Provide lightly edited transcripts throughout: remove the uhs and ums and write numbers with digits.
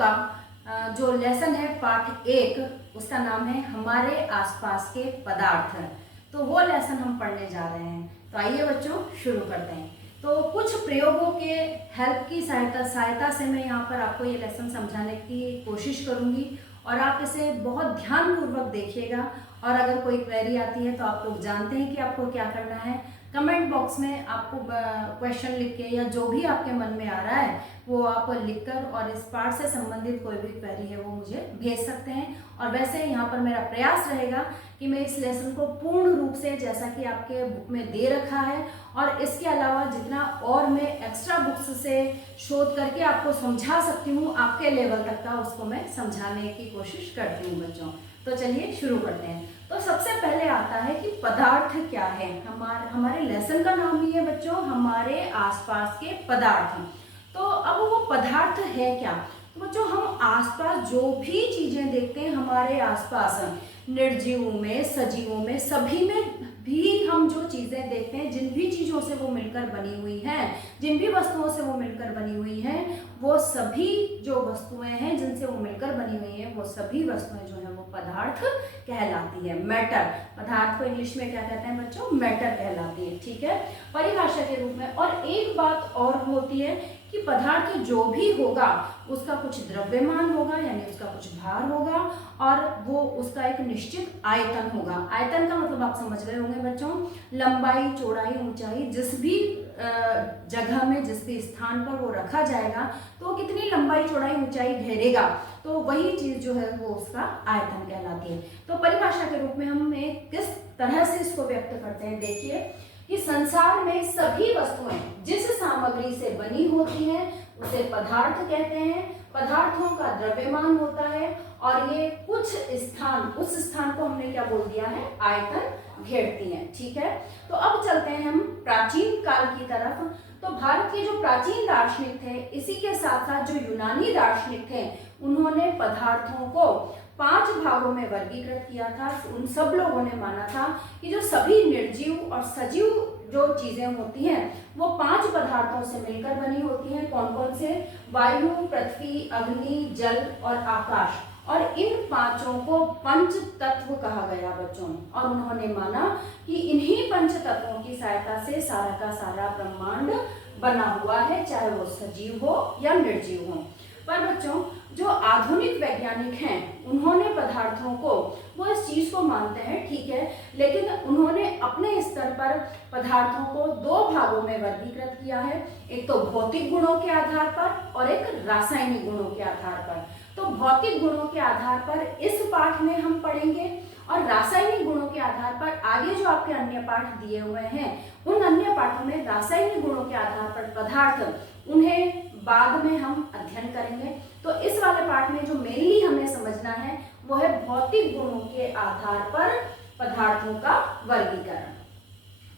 का जो लेसन है पाठ 1, उसका नाम है हमारे आसपास के पदार्थ। तो वो लेसन हम पढ़ने जा रहे हैं। तो आइए बच्चों शुरू करते हैं। तो कुछ प्रयोगों के हेल्प की सहायता से मैं यहाँ पर आपको ये लेसन समझाने की कोशिश करूँगी और आप इसे बहुत ध्यानपूर्वक देखिएगा। और अगर कोई क्वेरी आती है तो आप लोग जानते हैं कि आपको क्या करना है। कमेंट बॉक्स में आपको क्वेश्चन लिख के या जो भी आपके मन में आ रहा है वो आप लिखकर और इस पाठ से संबंधित कोई भी क्वेरी है वो मुझे भेज सकते हैं। और वैसे यहाँ पर मेरा प्रयास रहेगा कि मैं इस लेसन को पूर्ण रूप से, जैसा कि आपके बुक में दे रखा है और इसके अलावा जितना और मैं एक्स्ट्रा बुक्स से शोध करके आपको समझा सकती हूँ आपके लेवल तक का, उसको मैं समझाने की कोशिश करती हूँ बच्चों। तो चलिए शुरू करते हैं। तो सबसे पहले आता है कि पदार्थ क्या है। हमारे लेसन का नाम ही है बच्चों हमारे आसपास के पदार्थ। तो अब वो पदार्थ है क्या। तो बच्चों हम आसपास जो भी चीजें देखते हैं हमारे आसपास, निर्जीवों में, सजीवों में, सभी में भी हम जो चीजें देखते हैं, जिन भी चीजों से वो मिलकर बनी हुई हैं, जिन भी वस्तुओं से वो मिलकर बनी हुई हैं, वो सभी जो वस्तुएं हैं जिनसे वो मिलकर बनी हुई हैं, वो सभी वस्तुएं जो है वो पदार्थ कहलाती है। मैटर, पदार्थ को इंग्लिश में क्या कहते हैं बच्चों, मैटर कहलाती है। ठीक है, परिभाषा के रूप में। और एक बात और होती है कि पदार्थ जो भी होगा उसका कुछ द्रव्यमान होगा, यानी उसका कुछ भार होगा और वो उसका एक निश्चित आयतन होगा। आयतन का मतलब आप समझ गए होंगे बच्चों, लंबाई, चौड़ाई, ऊंचाई। जिस भी जगह में, जिस भी स्थान पर वो रखा जाएगा तो वो कितनी लंबाई, चौड़ाई, ऊंचाई घेरेगा, तो वही चीज जो है वो उसका आयतन कहलाती है। तो परिभाषा के रूप में हम किस तरह से इसको व्यक्त करते हैं, देखिए कि संसार में सभी वस्तुएं जिस सामग्री से बनी होती हैं उसे पदार्थ कहते हैं। पदार्थों का द्रव्यमान होता है और ये कुछ स्थान, उस स्थान को हमने क्या बोल दिया है, आयतन घेरती हैं। ठीक है, तो अब चलते हैं हम प्राचीन काल की तरफ। तो भारत के जो प्राचीन दार्शनिक थे, इसी के साथ साथ जो यूनानी दार्शनिक थे, उन्होंने पदार्थों को 5 भागों में वर्गीकृत किया था। उन सब लोगों ने माना था कि जो सभी निर्जीव और सजीव जो चीजें होती हैं वो 5 पदार्थों से मिलकर बनी होती हैं। कौन कौन से, वायु, पृथ्वी, अग्नि, जल और आकाश। और इन 5 को पंच तत्व कहा गया बच्चों। और उन्होंने माना कि इन्हीं पंच तत्वों की सहायता से सारा का सारा ब्रह्मांड बना हुआ है, चाहे वो सजीव हो या निर्जीव हो। पर बच्चों जो आधुनिक वैज्ञानिक हैं उन्होंने पदार्थों को, वो इस चीज को मानते हैं, ठीक है, लेकिन उन्होंने अपने स्तर पर पदार्थों को 2 भागों में वर्गीकृत किया है। एक तो भौतिक गुणों के आधार पर और एक रासायनिक गुणों के आधार पर। तो भौतिक गुणों के आधार पर इस पाठ में हम पढ़ेंगे और रासायनिक गुणों के आधार पर आगे जो आपके अन्य पाठ दिए हुए हैं उन अन्य पाठों में रासायनिक गुणों के आधार पर पदार्थ, उन्हें बाद में हम अध्ययन करेंगे। तो इस वाले पाठ में जो मेनली हमें समझना है वो है भौतिक गुणों के आधार पर पदार्थों का वर्गीकरण।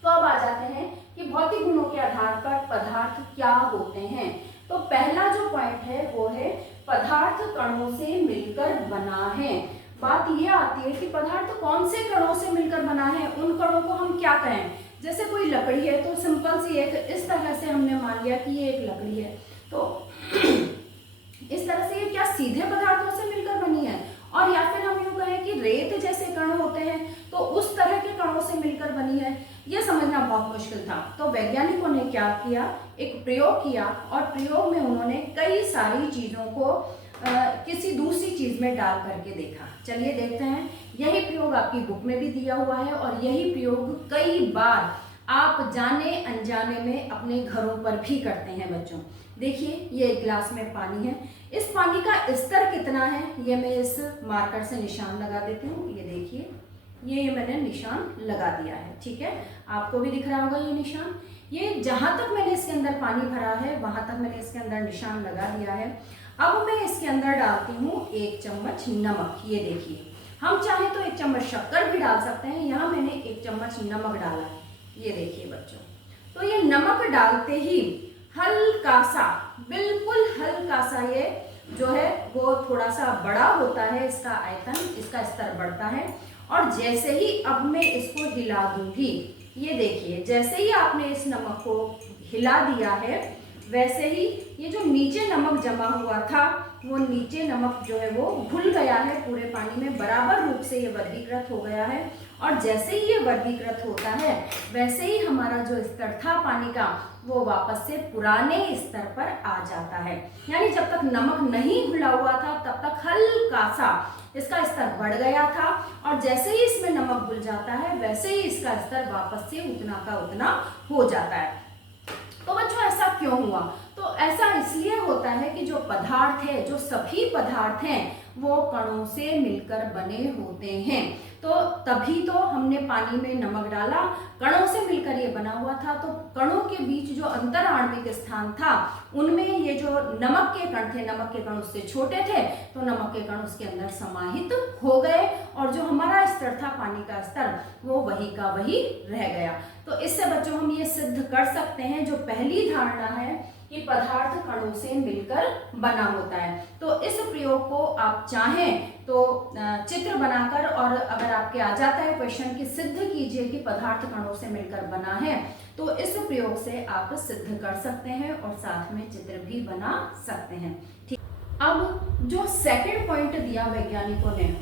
तो अब आ जाते हैं कि भौतिक गुणों के आधार पर पदार्थ क्या होते हैं। तो पहला जो पॉइंट है वो है पदार्थ कणों से मिलकर बना है। बात यह आती है कि पदार्थ कौन से कणों से मिलकर बना है, उन कणों को हम क्या कहें। जैसे कोई लकड़ी है तो सिंपल सी एक इस तरह से हमने मान लिया कि ये एक लकड़ी है, तो इस तरह से ये क्या सीधे पदार्थों से मिलकर बनी है। और या फिर हम यूं कहें कि रेत जैसे कण होते हैं तो उस तरह के कणों से मिलकर बनी है, यह समझना बहुत मुश्किल था। तो वैज्ञानिकों ने क्या किया, एक प्रयोग किया और प्रयोग में उन्होंने कई सारी चीजों को किसी दूसरी चीज में डाल करके देखा। चलिए देखते हैं। यही प्रयोग आपकी बुक में भी दिया हुआ है और यही प्रयोग कई बार आप जाने अनजाने में अपने घरों पर भी करते हैं बच्चों। देखिए ये गिलास में पानी है, इस पानी का स्तर कितना है ये मैं इस मार्कर से निशान लगा देती हूँ। ये देखिए ये मैंने निशान लगा दिया है, ठीक है, आपको भी दिख रहा होगा ये निशान। ये जहां तक मैंने इसके अंदर पानी भरा है वहां तक मैंने इसके अंदर निशान लगा दिया है। अब मैं इसके अंदर डालती हूँ 1 चम्मच नमक। ये देखिए, हम चाहे तो 1 चम्मच शक्कर भी डाल सकते हैं, यहाँ मैंने 1 चम्मच नमक डाला है। ये देखिए बच्चों, तो ये नमक डालते ही हल्का सा, बिल्कुल हल्का सा, ये जो है वो थोड़ा सा बड़ा होता है, इसका आयतन, इसका स्तर बढ़ता है। और जैसे ही अब मैं इसको हिला दूंगी, ये देखिए जैसे ही आपने इस नमक को हिला दिया है वैसे ही ये जो नीचे नमक जमा हुआ था वो नीचे नमक जो है वो घुल गया है, पूरे पानी में बराबर रूप से ये वर्गीकृत हो गया है। और जैसे ही ये वर्गीकृत होता है वैसे ही हमारा जो स्तर था पानी का वो वापस से पुराने स्तर पर आ जाता है। यानी जब तक नमक नहीं घुला हुआ था तब तक हल्का सा इसका स्तर बढ़ गया था, और जैसे ही इसमें नमक घुल जाता है वैसे ही इसका स्तर वापस से उतना का उतना हो जाता है। तो बच्चों ऐसा क्यों हुआ? तो ऐसा इसलिए होता है कि जो पदार्थ है, जो सभी पदार्थ हैं वो कणों से मिलकर बने होते हैं। तो तभी तो हमने पानी में नमक डाला, कणों से मिलकर ये बना हुआ था। तो कणों के बीच जो अंतर आणविक स्थान था उनमें ये जो नमक के कण थे, नमक के कण उससे छोटे थे, तो नमक के कण उसके अंदर समाहित हो गए और जो हमारा स्तर था पानी का स्तर वो वही का वही रह गया। तो इससे बच्चों हम ये सिद्ध कर सकते हैं, जो पहली धारणा है कि पदार्थ कणों से मिलकर बना होता है। तो इस प्रयोग को आप चाहें तो चित्र बनाकर, और अगर आपके आ जाता है क्वेश्चन की सिद्ध कीजिए कि पदार्थ कणों से मिलकर बना है, तो इस प्रयोग से आप सिद्ध कर सकते हैं और साथ में चित्र भी बना सकते हैं। ठीक, अब जो सेकंड पॉइंट दिया वैज्ञानिकों ने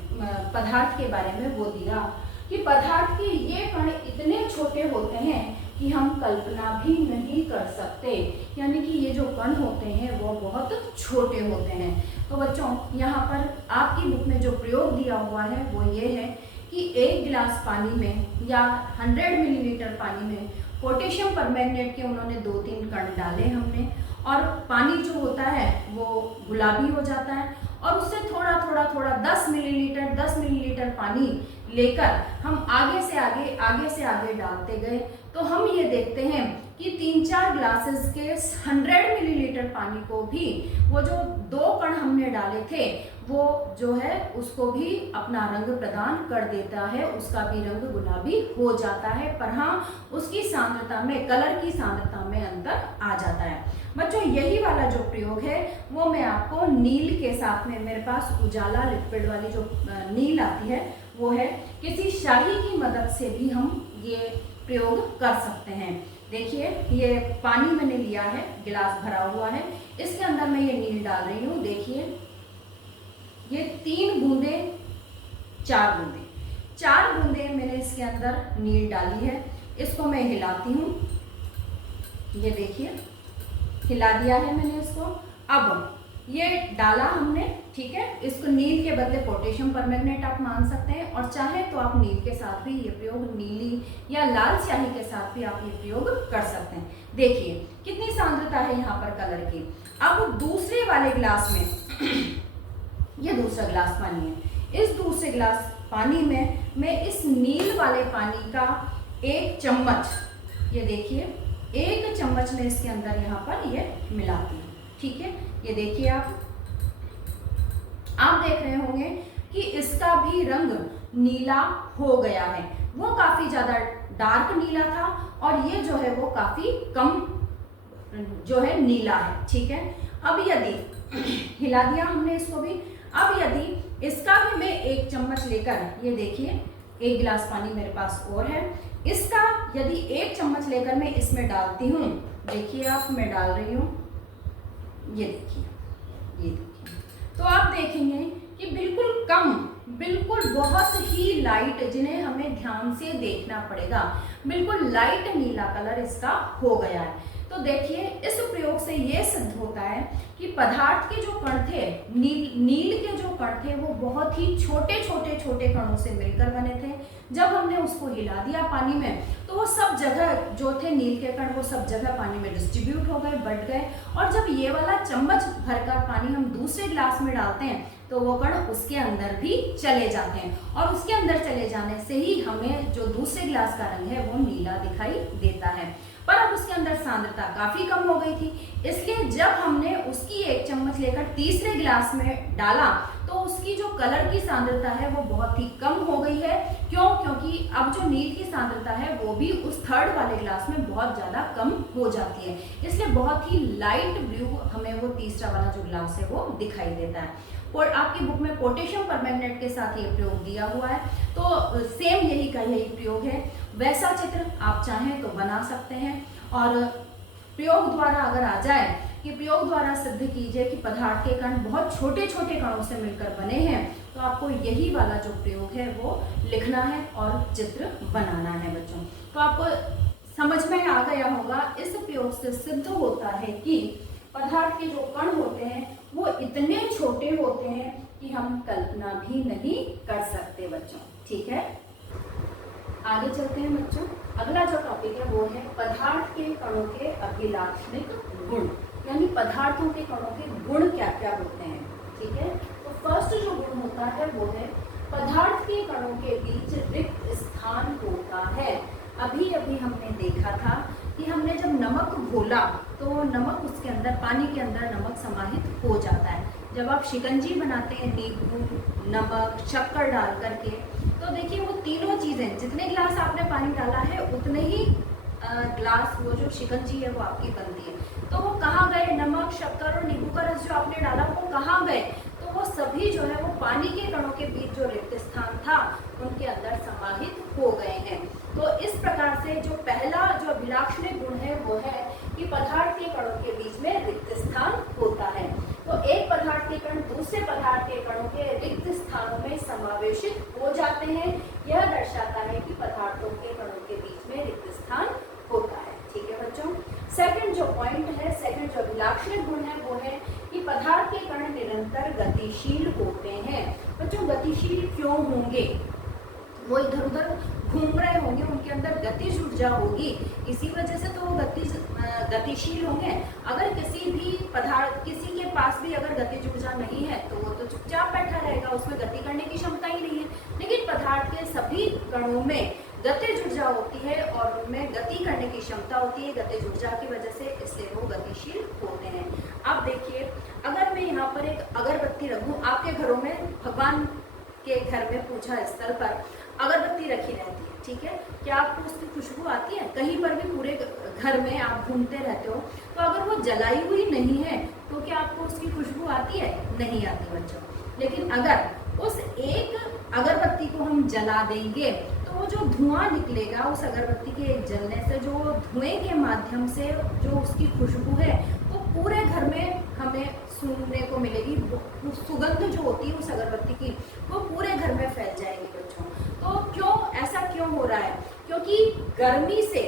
पदार्थ के बारे में वो दिया कि पदार्थ के ये कण इतने छोटे होते हैं कि हम कल्पना भी नहीं कर सकते। यानी कि ये जो कण होते हैं वो बहुत छोटे होते हैं। तो बच्चों यहाँ पर आपकी बुक में जो प्रयोग दिया हुआ है वो ये है कि 1 गिलास पानी में या 100 मिलीलीटर पानी में पोटेशियम परमैंगनेट के उन्होंने 2-3 कण डाले हमने, और पानी जो होता है वो गुलाबी हो जाता है, और उससे थोड़ा थोड़ा 10 मिलीलीटर पानी लेकर हम आगे से आगे डालते गए। तो हम ये देखते हैं कि 3-4 ग्लासेस के 100 मिलीलीटर पानी को भी वो जो 2 कण हमने डाले थे वो जो है उसको भी अपना रंग प्रदान कर देता है, उसका भी रंग गुलाबी हो जाता है, पर हाँ उसकी सांद्रता में, कलर की सांद्रता में अंतर आ जाता है। बच्चों यही वाला जो प्रयोग है वो मैं आपको नील के साथ में, मेरे पास उजाला लिक्विड वाली जो नील आती है वो है, किसी शाही की मदद से भी हम ये प्रयोग कर सकते हैं। देखिए ये पानी मैंने लिया है, गिलास भरा हुआ है, इसके अंदर मैं ये नील डाल रही हूँ। देखिए ये 3 बूंदे 4 बूंदे मैंने इसके अंदर नील डाली है। इसको मैं हिलाती हूँ, ये देखिए हिला दिया है मैंने इसको। अब ये डाला हमने, ठीक है, इसको नील के बदले पोटेशियम परमैंगनेट आप मान सकते हैं, और चाहे तो आप नील के साथ भी ये प्रयोग, नीली या लाल स्याही के साथ भी आप ये प्रयोग कर सकते हैं। देखिए कितनी सांद्रता है यहाँ पर कलर की। अब दूसरे वाले गिलास में ये दूसरा गिलास पानी है, इस दूसरे गिलास पानी में मैं इस नील वाले पानी का 1 चम्मच, ये देखिए 1 चम्मच में इसके अंदर यहाँ पर ये मिलाती हूँ। ठीक है, ये देखिए आप देख रहे होंगे कि इसका भी रंग नीला हो गया है। वो काफी ज्यादा डार्क नीला था और ये जो है वो काफी कम जो है नीला है। ठीक है, अब यदि हिला दिया हमने इसको भी, अब यदि इसका भी मैं 1 चम्मच लेकर, ये देखिए 1 गिलास पानी मेरे पास और है, इसका यदि 1 चम्मच लेकर मैं इसमें डालती हूँ, देखिए आप मैं डाल रही हूँ, ये देखिए, तो आप देखेंगे कि बिल्कुल कम, बिल्कुल बहुत ही लाइट, जिन्हें हमें ध्यान से देखना पड़ेगा, बिल्कुल लाइट नीला कलर इसका हो गया है। तो देखिए इस प्रयोग से ये सिद्ध होता है कि पदार्थ के जो कण थे, नील के जो कण थे वो बहुत ही छोटे छोटे कणों से मिलकर बने थे। जब हमने उसको हिला दिया पानी में तो वो सब जगह जो थे नील के कण वो सब जगह पानी में डिस्ट्रीब्यूट हो गए, बढ़ गए, और जब ये वाला चम्मच भरकर पानी हम दूसरे गिलास में डालते हैं तो वो कण उसके अंदर भी चले जाते हैं, और उसके अंदर चले जाने से ही हमें जो दूसरे गिलास का रंग है वो नीला दिखाई देता है। पर अब उसके अंदर सांद्रता काफी कम हो गई थी, इसलिए जब हमने उसकी 1 चम्मच लेकर तीसरे गिलास में डाला तो उसकी जो कलर की सांद्रता है वो बहुत ही कम हो गई है। क्यों? क्योंकि अब जो नील की सांद्रता है वो भी उस थर्ड वाले गिलास में बहुत ज्यादा कम हो जाती है, इसलिए बहुत ही लाइट ब्लू हमें वो तीसरा वाला जो गिलास है वो दिखाई देता है। और आपकी बुक में पोटेशियम परमैंगनेट के साथ ये प्रयोग दिया हुआ है, तो सेम यही का यही प्रयोग है। वैसा चित्र आप चाहें तो बना सकते हैं, और प्रयोग द्वारा अगर आ जाए कि प्रयोग द्वारा सिद्ध कीजिए कि पदार्थ के कण बहुत छोटे छोटे कणों से मिलकर बने हैं। तो आपको यही वाला जो प्रयोग है वो लिखना है और चित्र बनाना है बच्चों। तो आपको समझ में आ गया होगा, इस प्रयोग से सिद्ध होता है कि पदार्थ के जो कण होते हैं वो इतने छोटे होते हैं कि हम कल्पना भी नहीं कर सकते बच्चों। ठीक है, आगे चलते हैं बच्चों। अगला जो टॉपिक है वो है पदार्थ के कणों के अभिलाक्षणिक गुण, यानी पदार्थों के कणों के गुण क्या क्या होते हैं। ठीक है, तो फर्स्ट जो गुण होता है वो है पदार्थ के कणों के बीच रिक्त स्थान होता है। अभी अभी हमने देखा था कि हमने जब नमक घोला तो नमक उसके अंदर, पानी के अंदर नमक समाहित हो जाता है। जब आप शिकंजी बनाते हैं नींबू, नमक, शक्कर डाल करके, तो देखिए वो तीनों चीज़ें, जितने गिलास आपने पानी डाला है उतने ही ग्लास वो जो शिकंजी है वो आपकी बनती है। तो वो कहाँ गए, नमक, शक्कर और नींबू का रस जो आपने डाला वो कहाँ गए, तो वो सभी जो है वो पानी के कणों के बीच जो रिक्त स्थान था उनके अंदर समाहित हो गए हैं। तो इस प्रकार से जो पहला जो अभिलाक्षणिक गुण है वो है कि पदार्थ के कणों के बीच में रिक्त स्थान होता है। तो एक पदार्थ के कण दूसरे पदार्थ के कणों के रिक्त स्थानों में समावेशित हो जाते हैं। यह दर्शाता है कि पदार्थों के कणों के बीच में रिक्त स्थान होता है। ठीक है बच्चों, सेकंड जो पॉइंट है, सेकंड जो अभिलाक्षणिक गुण है वो है कि पदार्थ के कण निरंतर गतिशील होते हैं। बच्चों गतिशील क्यों होंगे, वो इधर उधर घूम रहे होंगे, उनके अंदर गतिज ऊर्जा होगी, इसी वजह से तो वो गतिशील होंगे। अगर किसी भी पदार्थ, किसी के पास भी अगर गतिज ऊर्जा नहीं है तो वो तो चुपचाप बैठा रहेगा, उसमें गति करने की क्षमता ही नहीं है। लेकिन पदार्थ के सभी कणों में गतिज ऊर्जा होती है और उनमें गति करने की क्षमता होती है गतिज ऊर्जा की वजह से, इसलिए वो गतिशील होते हैं। अब देखिए, अगर मैं यहाँ पर एक अगरबत्ती रखूँ, आपके घरों में, भगवान के घर में पूजा स्थल पर अगरबत्ती रखी रहती है, ठीक है, क्या आपको उसकी खुशबू आती है? कहीं पर भी पूरे घर में आप घूमते रहते हो, तो अगर वो जलाई हुई नहीं है तो क्या आपको उसकी खुशबू आती है? नहीं आती बच्चों। लेकिन अगर उस एक अगरबत्ती को हम जला देंगे तो वो जो धुआं निकलेगा उस अगरबत्ती के जलने से, जो धुएं के माध्यम से जो उसकी खुशबू है वो पूरे घर में हमें सुनने को मिलेगी। सुगंध जो होती है उस अगरबत्ती की वो पूरे घर में फैल जाएगी बच्चों। तो क्यों ऐसा क्यों हो रहा है? क्योंकि गर्मी से,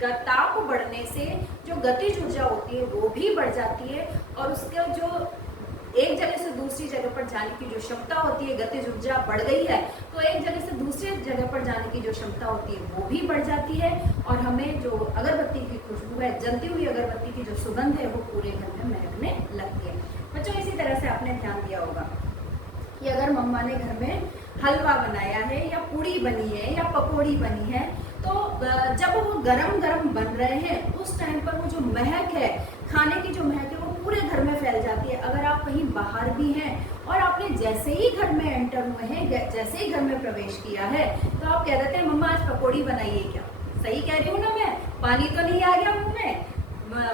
ताप बढ़ने से जो गतिज ऊर्जा होती है वो भी बढ़ जाती है और उसका जो एक जगह से दूसरी जगह पर जाने की जो क्षमता होती है, गतिज ऊर्जा बढ़ गई है तो एक जगह से दूसरी जगह पर जाने की जो क्षमता होती है वो भी बढ़ जाती है और हमें जो अगरबत्ती की खुशबू है, जलती हुई अगरबत्ती की जो सुगंध है वो पूरे घर में महकने लगती है। बच्चों इसी तरह से आपने ध्यान दिया होगा कि अगर मम्मा ने घर में हलवा बनाया है या पूड़ी बनी है या पकौड़ी बनी है, तो जब वो गरम गरम बन रहे हैं उस टाइम पर वो जो महक है, खाने की जो महक है वो पूरे घर में फैल जाती है। अगर आप कहीं बाहर भी हैं और आपने जैसे ही घर में एंटर हुए हैं, जैसे ही घर में प्रवेश किया है, तो आप कह देते हैं मम्मा आज पकौड़ी बनाइए क्या? सही कह रही हूँ ना मैं? पानी तो नहीं आ गया मुंह में?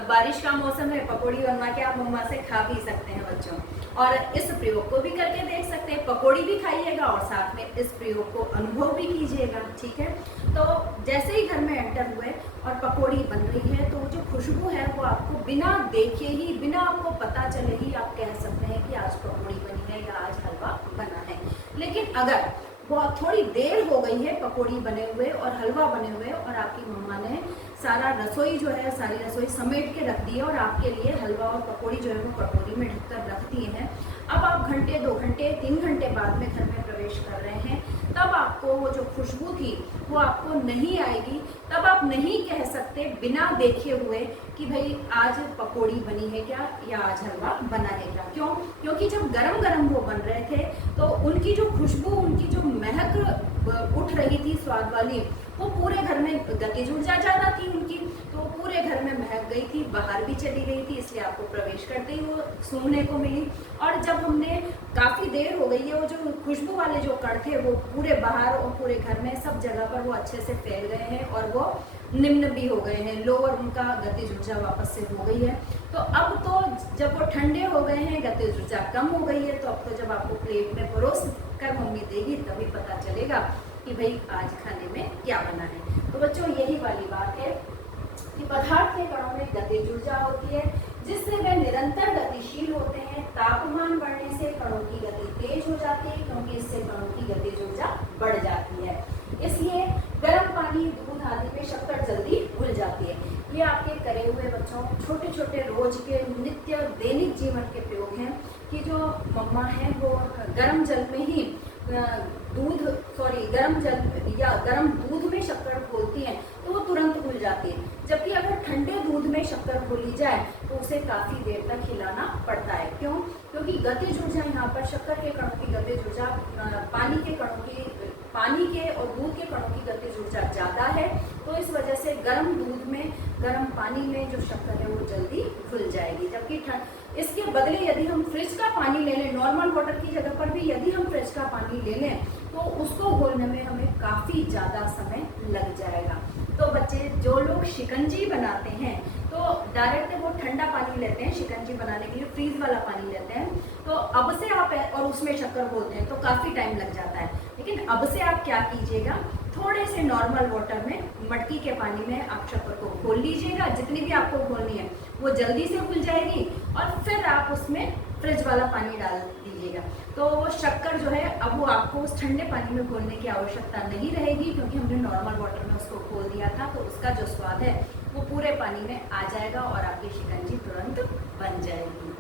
बारिश का मौसम है, पकौड़ी बनवा के आप मम्मा से खा भी सकते हैं बच्चों। और इस प्रयोग को भी करके देख सकते हैं, पकौड़ी भी खाइएगा और साथ में इस प्रयोग को अनुभव भी कीजिएगा। ठीक है, तो जैसे ही घर में एंटर हुए और पकौड़ी बन रही है तो जो खुशबू है वो आपको बिना देखे ही, बिना आपको पता चले ही आप कह सकते हैं कि आज पकौड़ी बनी है या आज हलवा बना है। लेकिन अगर बहुत थोड़ी देर हो गई है पकौड़ी बने हुए और हलवा बने हुए और आपकी मम्मा ने सारा रसोई जो है, सारी रसोई समेट के रख दी है और आपके लिए हलवा और पकौड़ी जो है वो कटोरी में ढककर रख दी है, अब आप घंटे, 2 घंटे, 3 घंटे बाद में घर में प्रवेश कर रहे हैं, तब आपको वो जो खुशबू थी वो आपको नहीं आएगी। तब आप नहीं कह सकते बिना देखे हुए कि भाई आज पकौड़ी बनी है क्या या आज हलवा बना है क्या। क्यों? क्योंकि जब गरम गरम वो बन रहे थे तो उनकी जो खुशबू, उनकी जो महक उठ रही थी स्वाद वाली, वो पूरे घर में, गतिज ऊर्जा ज़्यादा थी उनकी, तो पूरे घर में महक गई थी, बाहर भी चली गई थी, इसलिए आपको प्रवेश करते ही वो सूंघने को मिली। और जब हमने काफ़ी देर हो गई है, वो जो खुशबू वाले जो कण थे वो पूरे बाहर और पूरे घर में सब जगह पर वो अच्छे से फैल गए हैं और वो निम्न भी हो गए हैं, लोअर उनका गतिज ऊर्जा वापस से हो गई है। तो अब तो जब वो ठंडे हो गए हैं, गतिज ऊर्जा कम हो गई है, तो अब तो जब आपको प्लेट में परोस कर मम्मी देगी तभी पता चलेगा कि भाई आज खाने में क्या बना है। तो बच्चों यही वाली बात है कि पदार्थ के कणों में गतिज ऊर्जा होती है, जिससे वे निरंतर गतिशील होते हैं। तापमान बढ़ने से कणों की गति तेज हो जाती है, क्योंकि इससे कणों की गतिज ऊर्जा बढ़ जाती है। इसलिए गर्म पानी, दूध आदि में शक्कर जल्दी घुल जाती है। ये आपके करे हुए बच्चों छोटे छोटे रोज के नित्य दैनिक जीवन के प्रयोग हैं कि जो मम्मा है वो गर्म जल में ही गर्म दूध में शक्कर घोलती है तो वो तुरंत घुल जाती है। जबकि अगर ठंडे दूध में शक्कर घोली जाए तो उसे काफी देर तक हिलाना पड़ता है। क्यों? क्योंकि गतिज ऊर्जा यहाँ पर शक्कर के कणों की गतिज ऊर्जा पानी के और दूध के कणों की गतिज ऊर्जा ज्यादा है, तो इस वजह से गर्म पानी में जो शक्कर है वो जल्दी घुल जाएगी। जबकि इसके बदले यदि हम फ्रिज का पानी ले लें, नॉर्मल वाटर की जगह पर भी यदि हम फ्रिज का पानी ले लें तो उसको घोलने में हमें काफी ज्यादा समय लग जाएगा। तो बच्चे जो लोग शिकंजी बनाते हैं तो डायरेक्ट वो ठंडा पानी लेते हैं, शिकंजी बनाने के लिए फ्रीज वाला पानी लेते हैं, तो अब से आप और उसमें शक्कर घोलते हैं तो काफी टाइम लग जाता है। लेकिन अब से आप क्या कीजिएगा, थोड़े से नॉर्मल वाटर में, मटकी के पानी में आप शक्कर को घोल लीजिएगा। जितनी भी आपको घोलनी है वो जल्दी से घुल जाएगी और फिर आप उसमें फ्रिज वाला पानी डाल दीजिएगा। तो वो शक्कर जो है अब वो आपको उस ठंडे पानी में घोलने की आवश्यकता नहीं रहेगी, क्योंकि हमने नॉर्मल वाटर में उसको घोल दिया था। तो उसका जो स्वाद है वो पूरे पानी में आ जाएगा और आपकी शिकंजी तुरंत बन जाएगी।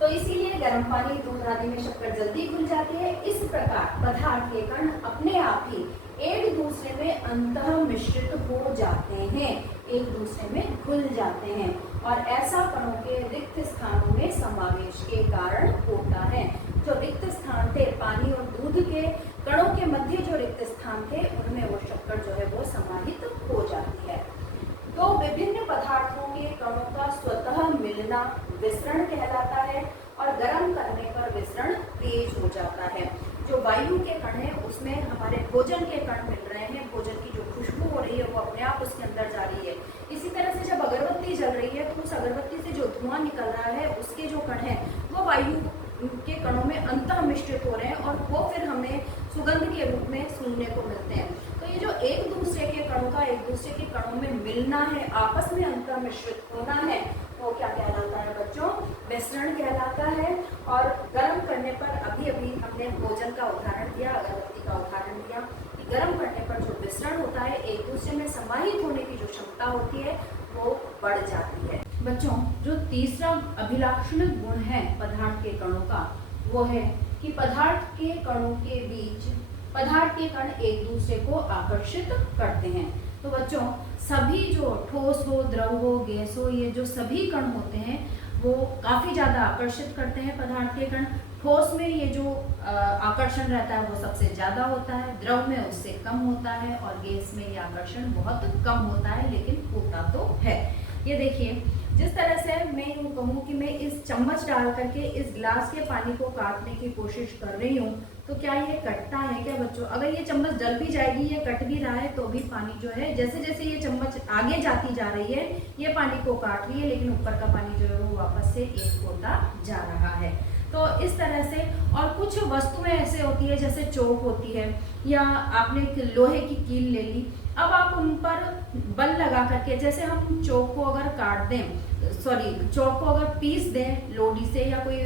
तो इसीलिए गर्म पानी, दूध आदि में शक्कर जल्दी घुल जाती है। इस प्रकार पदार्थ के कण अपने आप ही एक दूसरे में अंतः मिश्रित हो जाते हैं, एक दूसरे में घुल जाते हैं, और ऐसा कणों के रिक्त स्थानों में समावेश के कारण होता है। जो रिक्त स्थान थे, पानी और दूध के कणों के मध्य जो रिक्त स्थान थे, उनमें वो शक्कर जो है वो समाहित हो जाती है। तो विभिन्न पदार्थों के कणों का स्वतः मिलना विसरण कहलाता है, और गर्म करने पर विसरण तेज हो जाता है। जो वायु के कण है उसमें हमारे भोजन के कण मिल रहे हैं, भोजन की जो खुशबू हो रही है वो अपने आप उसके अंदर जा रही है। इसी तरह से जब अगरबत्ती जल रही है तो उस अगरबत्ती से जो धुआं निकल रहा है उसके जो कण है वो वायु के कणों में अंतः मिश्रित हो रहे हैं, और वो फिर हमें सुगंध के रूप में सूंघने को मिलते हैं। तो ये जो एक दूसरे के कणों का एक दूसरे के कणों में मिलना है, आपस में अंतः मिश्रित होना है, वो क्या कहलाता है बच्चों? मिश्रण कहलाता है। और गर्म करने पर अभी हमने भोजन का उदाहरण दिया, अगरबत्ती का उदाहरण दिया कि गर्म करने पर जो मिश्रण होता है, एक दूसरे में समाहित होने की जो क्षमता होती है वो बढ़ जाती है। बच्चों, जो तीसरा अभिलाक्षणिक गुण है पदार्थ के कणों का, वो है कि पदार्थ के कणों के बीच पदार्थ के कण एक दूसरे को आकर्षित करते हैं। तो बच्चों, सभी जो ठोस हो, द्रव हो, गैस हो, ये जो सभी कण होते हैं वो काफी ज्यादा आकर्षित करते हैं पदार्थ के कण। ठोस में ये जो आकर्षण रहता है वो सबसे ज्यादा होता है, द्रव में उससे कम होता है, और गैस में ये आकर्षण बहुत कम होता है, लेकिन होता तो है। ये देखिए, जिस तरह से मैं यूँ कहूँ कि मैं इस चम्मच डाल करके इस गिलास के पानी को काटने की कोशिश कर रही हूँ, तो क्या ये कटता है क्या बच्चों? अगर ये चम्मच डल भी जाएगी, ये कट भी रहा है, तो भी पानी जो है, जैसे जैसे ये चम्मच आगे जाती जा रही है, ये पानी को काट रही है, लेकिन ऊपर का पानी जो है वो वापस से एक होता जा रहा है। तो इस तरह से, और कुछ वस्तुएं ऐसे होती है जैसे चौक होती है, या आपने लोहे की कील ले ली, अब आप उन पर बल लगा करके, जैसे हम चौक को अगर काट दें, चौक को अगर पीस दें लोडी से या कोई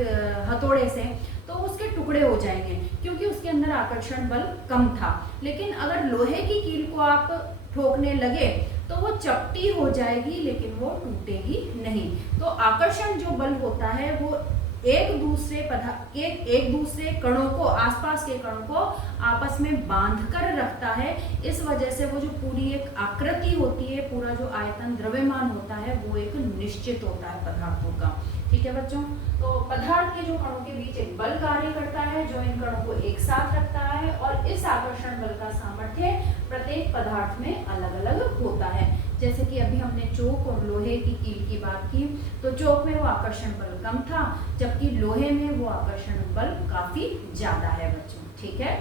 हथौड़े से, तो उसके टुकड़े हो जाएंगे, क्योंकि उसके अंदर आकर्षण बल कम था। लेकिन अगर लोहे की कील को आप ठोकने लगे तो वो चपटी हो जाएगी, लेकिन वो टूटेगी नहीं। तो आकर्षण जो बल होता है वो एक दूसरे कणों को, आसपास के कणों को आपस में बांध कर रखता है। इस वजह से वो जो पूरी एक आकृति होती है, पूरा जो आयतन द्रव्यमान होता है, वो एक निश्चित होता है पदार्थों का। ठीक है बच्चों, तो पदार्थ के जो कणों के बीच एक बल कार्य करता है जो इन कणों को एक साथ रखता है, और इस आकर्षण बल का सामर्थ्य प्रत्येक पदार्थ में अलग अलग होता है। जैसे कि अभी हमने चौक और लोहे की कील की बात की, तो चौक में वो आकर्षण बल कम था, जबकि लोहे में वो आकर्षण बल काफी ज्यादा है बच्चों। ठीक है,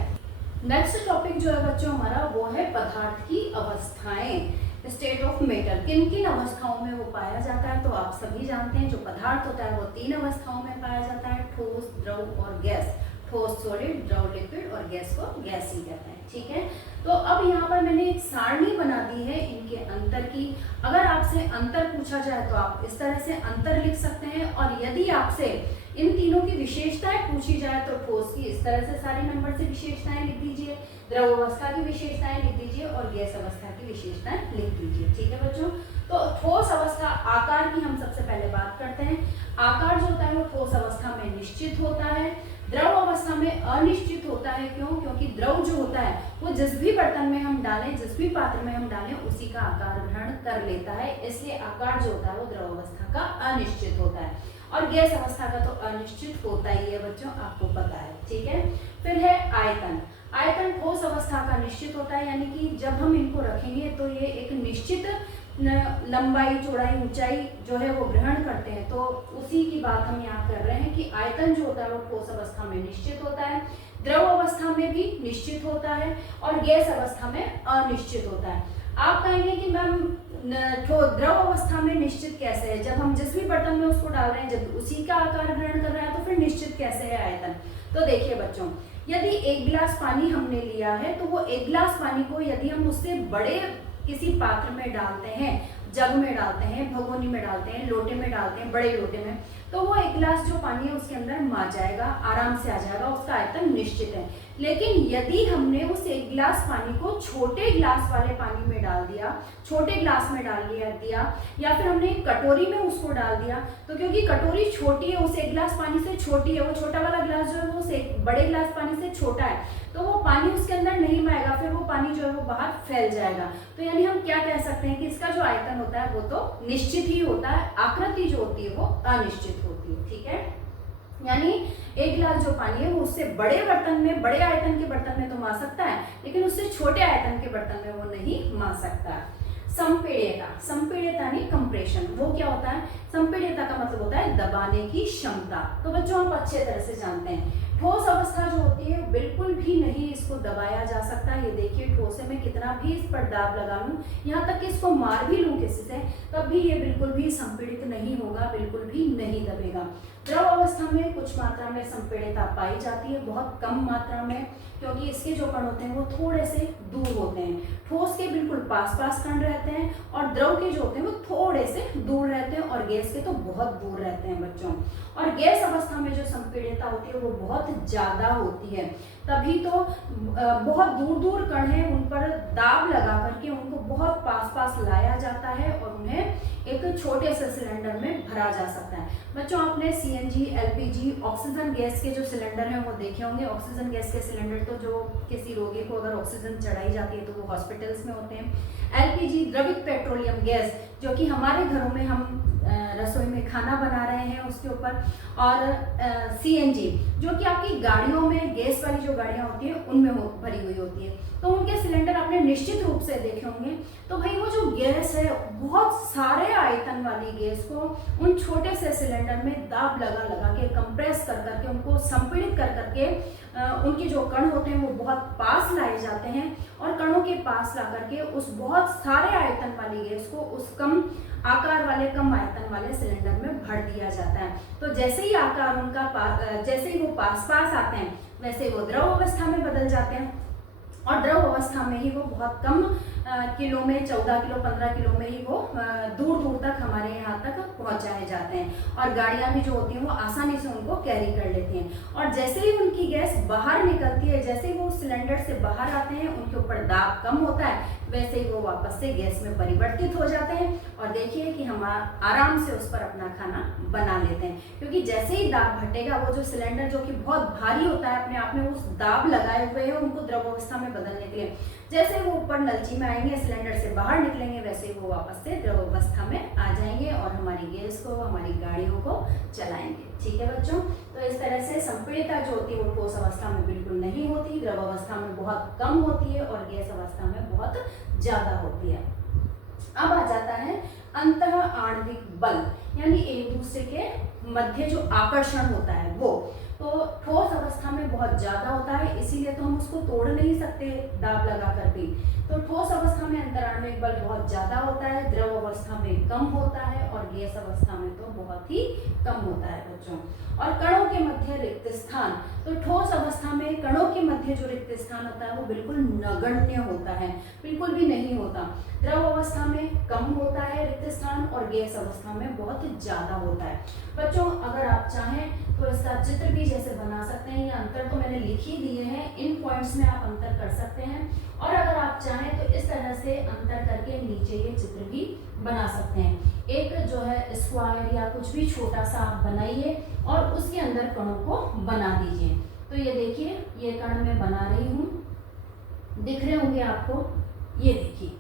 नेक्स्ट टॉपिक जो है बच्चों हमारा, वो है पदार्थ की अवस्थाएं, स्टेट ऑफ मैटर। किन किन अवस्थाओं में वो पाया जाता है? तो आप सभी जानते हैं, जो पदार्थ होता है वो 3 अवस्थाओं में पाया जाता है, ठोस, द्रव और गैस। ठोस सॉलिड, द्रव लिक्विड और गैस को गैस ही कहते हैं। ठीक है, तो अब यहाँ पर मैंने एक सारणी बना दी है इनके अंतर की। अगर आपसे अंतर पूछा जाए तो आप इस तरह से अंतर लिख सकते हैं, और यदि आपसे इन तीनों की विशेषताएं पूछी जाए तो ठोस की इस तरह से सारे नंबर से विशेषताएं लिख दीजिए, द्रव अवस्था की विशेषताएं लिख दीजिए और गैस अवस्था की विशेषताएं लिख दीजिए। ठीक है बच्चों, तो ठोस अवस्था आकार की हम सबसे पहले बात करते हैं। आकार जो होता है वो ठोस अवस्था में निश्चित होता है, द्रव अवस्था में अनिश्चित होता है। क्यों? क्योंकि द्रव जो होता है वो जिस भी बर्तन में हम डालें, जिस भी पात्र में हम डालें, उसी का आकार ग्रहण कर लेता है, इसलिए आकार जो होता है वो द्रव अवस्था का अनिश्चित होता है। और गैस अवस्था का तो अनिश्चित होता ही है बच्चों, आपको पता है। ठीक है, फिर है आयतन। आयतन ठोस अवस्था का निश्चित होता है, यानी कि जब हम इनको रखेंगे तो ये एक निश्चित लंबाई, चौड़ाई, ऊंचाई जो है वो ग्रहण करते हैं। तो उसी की बात हम यहाँ कर रहे हैं कि आयतन जो होता है वो ठोस अवस्था में निश्चित होता है, द्रव अवस्था में भी निश्चित होता है और गैस अवस्था में अनिश्चित होता है। आप कहेंगे कि मैम द्रव अवस्था में निश्चित कैसे है? जब हम जिस भी बर्तन में उसको डाल रहे हैं, जब उसी का आकार ग्रहण कर रहा है, तो फिर निश्चित कैसे है आयतन? तो देखिए बच्चों, यदि 1 गिलास पानी हमने लिया है तो वो 1 गिलास पानी को यदि हम उससे बड़े किसी पात्र में डालते हैं, जग में डालते हैं, भगोनी में डालते हैं, लोटे में डालते हैं, बड़े लोटे में, तो वो 1 गिलास जो पानी है उसके अंदर मा जाएगा, आराम से आ जाएगा, उसका आयतन निश्चित है। लेकिन यदि हमने उस 1 गिलास पानी को छोटे गिलास वाले पानी में डाल दिया, छोटे गिलास में डाल दिया, या फिर हमने एक कटोरी में उसको डाल दिया, तो क्योंकि कटोरी छोटी है, उस 1 गिलास पानी से छोटी है, वो छोटा वाला गिलास जो है वो बड़े गिलास पानी से छोटा है, तो वो पानी उसके अंदर नहीं आएगा, फिर वो पानी जो है वो बाहर फैल जाएगा। तो यानी हम क्या कह सकते हैं कि इसका जो आयतन होता है वो तो निश्चित ही होता है, आकृति जो होती है वो अनिश्चित होती है। ठीक है, यानी 1 गिलास जो पानी है वो उससे बड़े बर्तन में, बड़े आयतन के बर्तन में तो मा सकता है, लेकिन उससे छोटे आयतन के बर्तन में वो नहीं मा सकता। संपीड्यता, संपीड्यता नहीं कंप्रेशन, वो क्या होता है? संपीड्यता का मतलब होता है दबाने की क्षमता। तो बच्चों आप अच्छे तरह से जानते हैं ठोस अवस्था जो होती है बिल्कुल भी नहीं इसको दबाया जा सकता। ये देखिए ठोस है, मैं कितना भी इस पर दाब लगा लूं, यहाँ तक कि इसको मार भी लूं किसी से, तब भी ये बिल्कुल भी संपीड़ित नहीं होगा, बिल्कुल भी नहीं दबेगा। द्रव अवस्था में कुछ मात्रा में संपीड़ितता पाई जाती है, बहुत कम मात्रा में, क्योंकि इसके जो कण होते हैं वो थोड़े से दूर होते हैं। ठोस के बिल्कुल पास पास कण रहते हैं और द्रव के जो होते हैं वो थोड़े से दूर रहते हैं, और गैस के तो बहुत दूर रहते हैं बच्चों। और गैस अवस्था में जो संपीड़ितता होती है वो बहुत ज्यादा होती है, तभी तो बहुत दूर दूर कण हैं, उन पर दाब लगा करके उनको बहुत पास पास लाया जाता है और उन्हें एक छोटे से सिलेंडर में भरा जा सकता है। बच्चों आपने सीएनजी, एलपीजी, ऑक्सीजन गैस के जो सिलेंडर हैं वो देखे होंगे। ऑक्सीजन गैस के सिलेंडर तो जो किसी रोगी को अगर ऑक्सीजन चढ़ाई जाती है तो वो हॉस्पिटल्स में होते हैं। एलपीजी द्रवित पेट्रोलियम गैस, जो कि हमारे घरों में हम रसोई में खाना बना रहे हैं उसके ऊपर, और सीएनजी जो कि आपकी गाड़ियों में, गैस वाली जो गाड़ियां होती हैं उनमें भरी हुई होती है, तो उनके सिलेंडर आपने निश्चित रूप से देखे होंगे। तो भाई वो जो गैस है, बहुत सारे आयतन वाली गैस को उन छोटे से सिलेंडर में दाब लगा लगा के, कंप्रेस कर करके, उनको संपीड़ित कर करके उनके जो कण होते हैं वो बहुत पास लाए जाते हैं, और कणों के पास ला करके उस बहुत सारे आयतन वाली गैस को उस कम आकार वाले, कम आयतन वाले सिलेंडर में भर दिया जाता है। तो जैसे ही आकार उनका जैसे ही वो पास पास आते हैं, वैसे वो द्रव अवस्था में बदल जाते हैं, और द्रव अवस्था में ही वो बहुत कम किलो में, 14 किलो, 15 किलो में ही वो दूर दूर तक हमारे यहाँ तक पहुँचाए जाते हैं, और गाड़ियाँ भी जो होती हैं वो आसानी से उनको कैरी कर लेती हैं। और जैसे ही उनकी गैस बाहर निकलती है, जैसे ही वो सिलेंडर से बाहर आते हैं, उनके ऊपर दाब कम होता है, वैसे ही वो वापस से गैस में परिवर्तित हो जाते हैं, और देखिए कि हम आराम से उस पर अपना खाना बना लेते हैं। क्योंकि जैसे ही दाब हटेगा, वो जो सिलेंडर जो कि बहुत भारी होता है, अपने आप में उस दाब लगाए हुए हैं उनको द्रव अवस्था में बदलने के लिए, जैसे वो ऊपर नलची में आएंगे, सिलेंडर से बाहर निकलेंगे, वैसे ही वो वापस से द्रव अवस्था में आ जाएंगे और हमारी गैस को, हमारी गाड़ियों को चलाएंगे। ठीक है बच्चों, तो इस तरह से संपीड़ितता जो होती है वो ठोस अवस्था में बिल्कुल नहीं होती, द्रव अवस्था में बहुत कम होती है और गैस अवस्था में बहुत ज्यादा होती है। अब आ जाता है अंतः आणविक बल, यानी एक दूसरे के मध्य जो आकर्षण होता है वो। तो ठोस अवस्था में बहुत ज़्यादा होता है, इसीलिए तो हम उसको तोड़ नहीं सकते दाब लगा कर भी। तो ठोस अवस्था में अंतराण्विक बल बहुत ज़्यादा होता है, द्रव अवस्था में कम होता है और गैस अवस्था में तो बहुत ही कम होता है बच्चों। और कणों के मध्य रिक्त स्थान, तो ठोस अवस्था में कणों के मध्य जो रिक्त स्थान होता है वो बिल्कुल नगण्य होता है, बिल्कुल भी नहीं होता। द्रव अवस्था में कम होता है रिक्त स्थान और गैस अवस्था में बहुत ज़्यादा होता है। बच्चों अगर आप चाहें तो इसका चित्र भी जैसे बना सकते हैं, ये अंतर तो मैंने लिख ही दिए हैं, इन पॉइंट्स में आप अंतर कर सकते हैं। और अगर आप चाहें तो इस तरह से अंतर करके नीचे ये चित्र भी बना सकते हैं। एक जो है स्क्वायर या कुछ भी छोटा सा आप बनाइए और उसके अंदर कणों को बना दीजिए। तो ये देखिए, ये कण मैं बना रही हूँ, दिख रहे होंगे आपको, ये देखिए।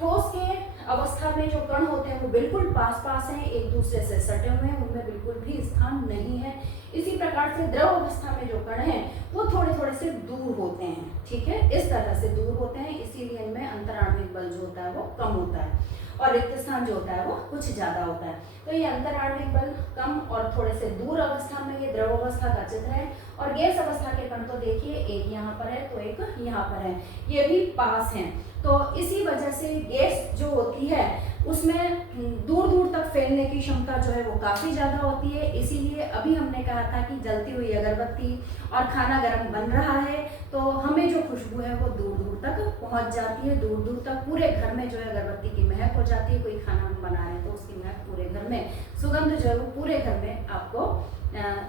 ठोस के अवस्था में जो कण होते हैं वो बिल्कुल पास पास हैं, एक दूसरे से सटे हुए हैं, उनमें बिल्कुल भी स्थान नहीं है। इसी प्रकार से द्रव अवस्था में जो कण हैं वो थोड़े थोड़े से दूर होते हैं, ठीक है, इस तरह से दूर होते हैं, इसीलिए इनमें अंतराण्विक बल जो होता है वो कम होता है और रिक्त स्थान जो होता है वो कुछ ज्यादा होता है। तो ये अंतराण्विक बल कम और थोड़े से दूर अवस्था में ये द्रव अवस्था का चित्र है। और गैस अवस्था के कण तो देखिए, एक यहाँ पर है तो एक यहाँ पर है, ये भी पास हैं। तो इसी वजह से गैस जो होती है उसमें दूर दूर तक फैलने की क्षमता जो है वो काफ़ी ज़्यादा होती है। इसीलिए अभी हमने कहा था कि जलती हुई अगरबत्ती और खाना गर्म बन रहा है तो हमें जो खुशबू है वो दूर दूर तक पहुंच जाती है, दूर दूर तक पूरे घर में जो है अगरबत्ती की महक हो जाती है। कोई खाना हम बना रहे हैं तो उसकी महक पूरे घर में, सुगंध जो है वो पूरे घर में आपको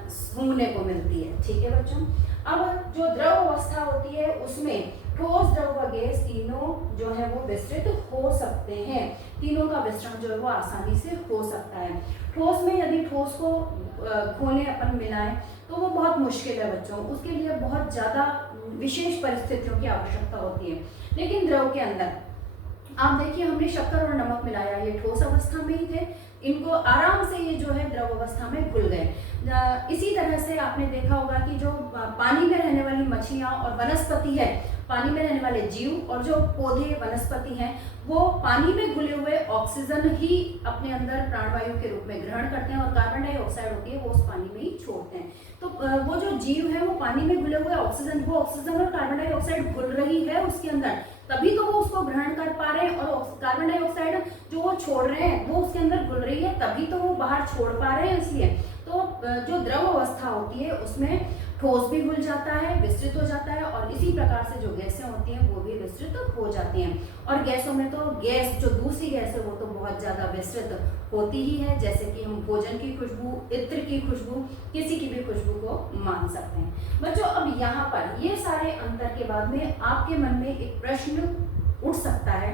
सूंघने को मिलती है, ठीक है बच्चों। अब जो द्रव अवस्था होती है उसमें ठोस, द्रव व गैस तीनों जो है वो विस्तृत हो सकते हैं, तीनों का विस्तरण जो है वो आसानी से हो सकता है। ठोस में यदि ठोस को खोलें अपन मिलाएं तो वो बहुत मुश्किल है बच्चों, उसके लिए बहुत ज़्यादा विशेष परिस्थितियों की आवश्यकता होती है। लेकिन द्रव के अंदर आप देखिए, हमने शक्कर और नमक मिलाया, ये ठोस अवस्था में ही थे, इनको आराम से ये जो है द्रव अवस्था में घुल गए। इसी तरह से आपने देखा होगा कि जो पानी में रहने वाली मछलियाँ और वनस्पति है, पानी में रहने वाले जीव और जो पौधे वनस्पति हैं वो पानी में घुले हुए ऑक्सीजन ही अपने अंदर प्राणवायु के रूप में ग्रहण करते हैं और कार्बन डाइऑक्साइड होती है वो उस पानी में ही छोड़ते हैं। तो वो जो जीव है वो पानी में घुले हुए ऑक्सीजन, वो ऑक्सीजन और कार्बन डाइऑक्साइड घुल रही है उसके अंदर, तभी तो वो उसको ग्रहण कर पा रहे हैं। और कार्बन डाइऑक्साइड जो वो छोड़ रहे हैं वो उसके अंदर घुल रही है, तभी तो वो बाहर छोड़ पा रहे हैं। इसलिए तो जो द्रव अवस्था होती है उसमें ठोस भी घुल जाता है, विस्तृत हो जाता है, और इसी प्रकार से जो गैसें होती हैं वो भी विस्तृत हो जाती हैं। और गैसों में तो गैस जो दूसरी गैस है वो तो बहुत ज़्यादा विस्तृत होती ही है, जैसे कि हम भोजन की खुशबू, इत्र की खुशबू, किसी की भी खुशबू को मान सकते हैं। बच्चों अब यहाँ पर ये सारे अंतर के बाद में आपके मन में एक प्रश्न उठ सकता है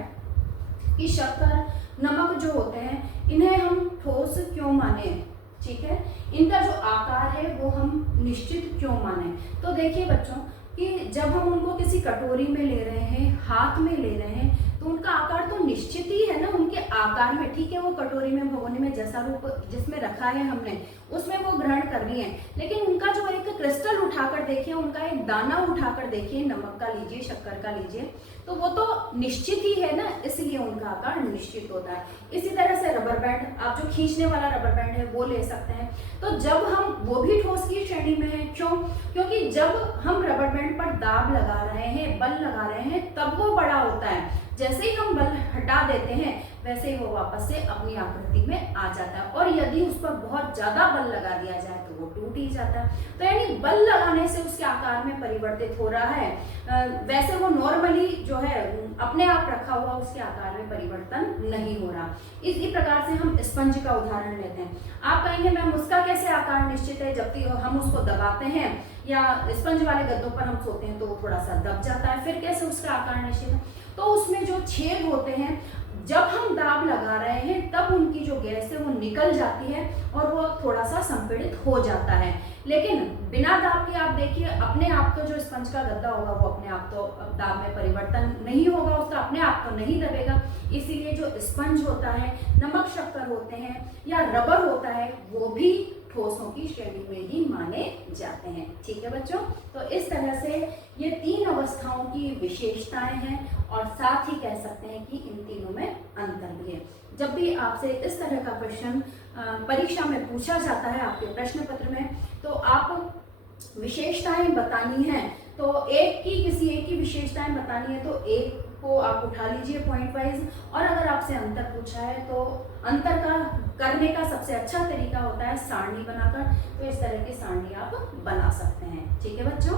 कि शक्कर, नमक जो होते हैं इन्हें हम ठोस क्यों माने, ठीक है, इनका जो आकार है वो हम निश्चित क्यों माने। तो देखिए बच्चों कि जब हम उनको किसी कटोरी में ले रहे हैं, हाथ में ले रहे हैं, तो उनका आकार तो निश्चित ही है ना, उनके आकार में, ठीक है, वो कटोरी में, भगोनी में जैसा रूप जिसमें रखा है हमने उसमें वो ग्रहण कर लिए हैं, लेकिन उनका जो एक क्रिस्टल उठाकर देखिए, उनका एक दाना उठाकर देखिए, नमक का लीजिए, शक्कर का लीजिए, तो वो तो निश्चित ही है ना, इसलिए उनका आकार निश्चित होता है। इसी तरह से रबर बैंड, आप जो खींचने वाला रबर बैंड है वो ले सकते हैं। तो जब हम, वो भी ठोस की श्रेणी में है, क्यों? क्योंकि जब हम रबर बैंड पर दाब लगा रहे हैं, बल लगा रहे हैं, तब वो बड़ा होता है। जैसे ही हम बल हटा देते हैं वैसे ही वो वापस से अपनी आकृति में आ जाता है, और यदि उस पर बहुत ज्यादा बल लगा दिया जाए तो वो टूट ही जाता है। तो यानी बल लगाने से उसके आकार में परिवर्तित हो रहा है, वैसे वो नॉर्मली जो है अपने आप रखा हुआ उसके आकार में परिवर्तन नहीं हो रहा। इसी प्रकार से हम स्पंज का उदाहरण लेते हैं। आप कहेंगे मैम उसका कैसे आकार निश्चित है, जबकि हम उसको दबाते हैं या स्पंज वाले गद्दों पर हम सोते हैं तो वो थोड़ा सा दब जाता है, फिर कैसे उसका आकार निश्चित है? तो उसमें जो छेद होते हैं, जब हम दाब लगा रहे हैं तब उनकी जो गैस है वो निकल जाती है और वो थोड़ा सा संपीड़ित हो जाता है। लेकिन बिना दाब के आप देखिए, अपने आप तो जो स्पंज का गद्दा होगा वो अपने आप तो दाब में परिवर्तन नहीं होगा, उसका अपने आप तो नहीं दबेगा। इसीलिए जो स्पंज होता है, नमक शक्कर होते हैं या रबर होता है, वो भी ठोसों की श्रेणी में ही माने जाते हैं। ठीक है बच्चों, तो इस तरह से ये तीन अवस्थाओं की विशेषताएं हैं और साथ ही कह सकते हैं कि इन तीनों में अंतर भी है। जब भी आपसे इस तरह का क्वेश्चन परीक्षा में पूछा जाता है आपके प्रश्न पत्र में, तो आप विशेषताएं बतानी है तो किसी एक की विशेषताएं बतानी है तो एक को आप उठा लीजिए पॉइंट वाइज, और अगर आपसे अंतर पूछा है तो अंतर का करने का सबसे अच्छा तरीका होता है सारणी बनाकर। तो इस तरह की सारणी आप बना सकते हैं। ठीक है बच्चों।